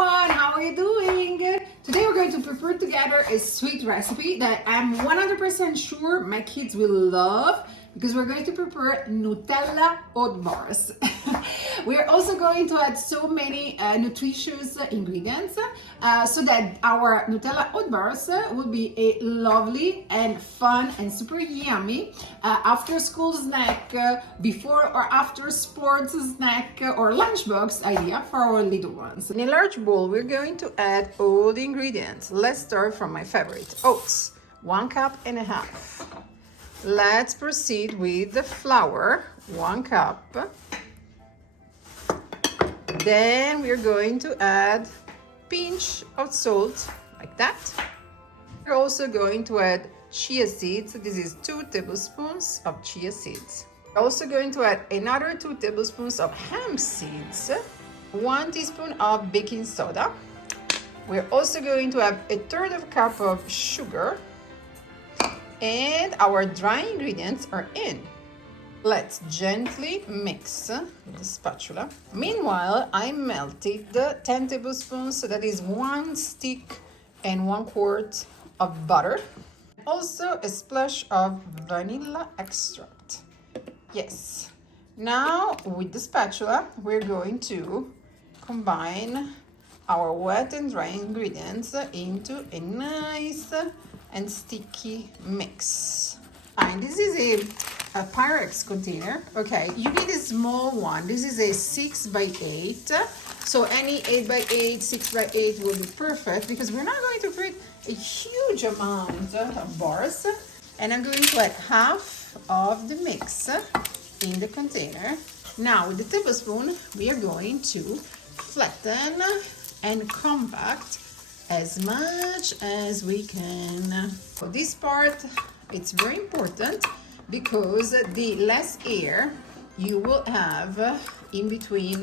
everyone, how are you doing? Today we're going to prepare together a sweet recipe that I'm 100% sure my kids will love because we're going to prepare Nutella Oat Bars. We're also going to add so many nutritious ingredients so that our Nutella Oat Bars will be a lovely and fun and super yummy after school snack, before or after sports snack or lunchbox idea for our little ones. In a large bowl, we're going to add all the ingredients. Let's start from my favorite, oats, 1 cup and a half. Let's proceed with the flour, 1 cup. Then we're going to add pinch of salt, like that. We're also going to add chia seeds. This is 2 tablespoons of chia seeds. We're also going to add another 2 tablespoons of hemp seeds, 1 teaspoon of baking soda. We're also going to have 1/3 cup of sugar, and our dry ingredients are in. Let's gently mix with the spatula. Meanwhile, I melted 10 tablespoons, so that is 1 stick and 1/4 of butter. Also a splash of vanilla extract. Yes. Now with the spatula, we're going to combine our wet and dry ingredients into a nice and sticky mix. And this is a Pyrex container. Okay, you need a small one. This is a 6x8. So any 8x8, 6x8 will be perfect because we're not going to create a huge amount of bars. And I'm going to add half of the mix in the container. Now with the tablespoon, we are going to flatten and compact as much as we can. For this part, it's very important because the less air you will have in between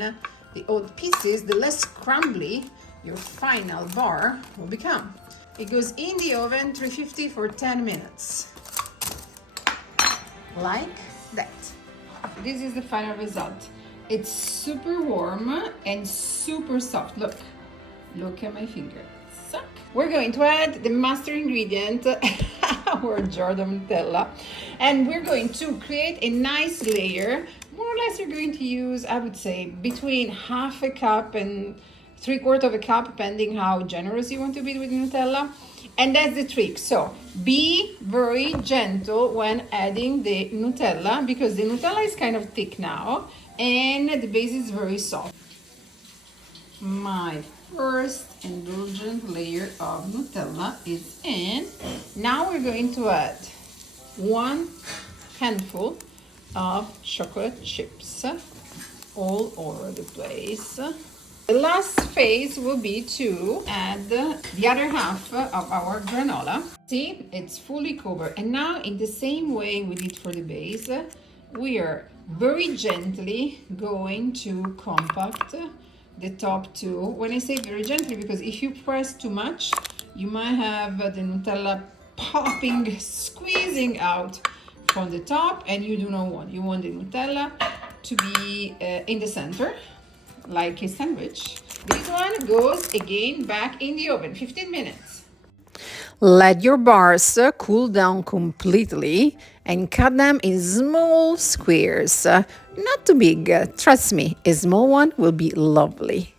the oat pieces, the less crumbly your final bar will become. It goes in the oven 350 for 10 minutes. Like that. This is the final result. It's super warm and super soft. Look at my finger. Suck. We're going to add the master ingredient, our jar of Nutella, and we're going to create a nice layer. More or less, you're going to use, I would say, between 1/2 cup and 3/4 cup, depending how generous you want to be with Nutella. And that's the trick. So be very gentle when adding the Nutella because the Nutella is kind of thick now and the base is very soft. My first indulgent layer of Nutella is in. Now we're going to add 1 handful of chocolate chips all over the place. The last phase will be to add the other half of our granola. See, it's fully covered. And now in the same way we did for the base, we are very gently going to compact the top too. When I say very gently, because if you press too much, you might have the Nutella popping, squeezing out from the top, and you do not want. You want the Nutella to be in the center, like a sandwich. This one goes again back in the oven, 15 minutes. Let your bars cool down completely and cut them in small squares. Not too big, trust me, a small one will be lovely.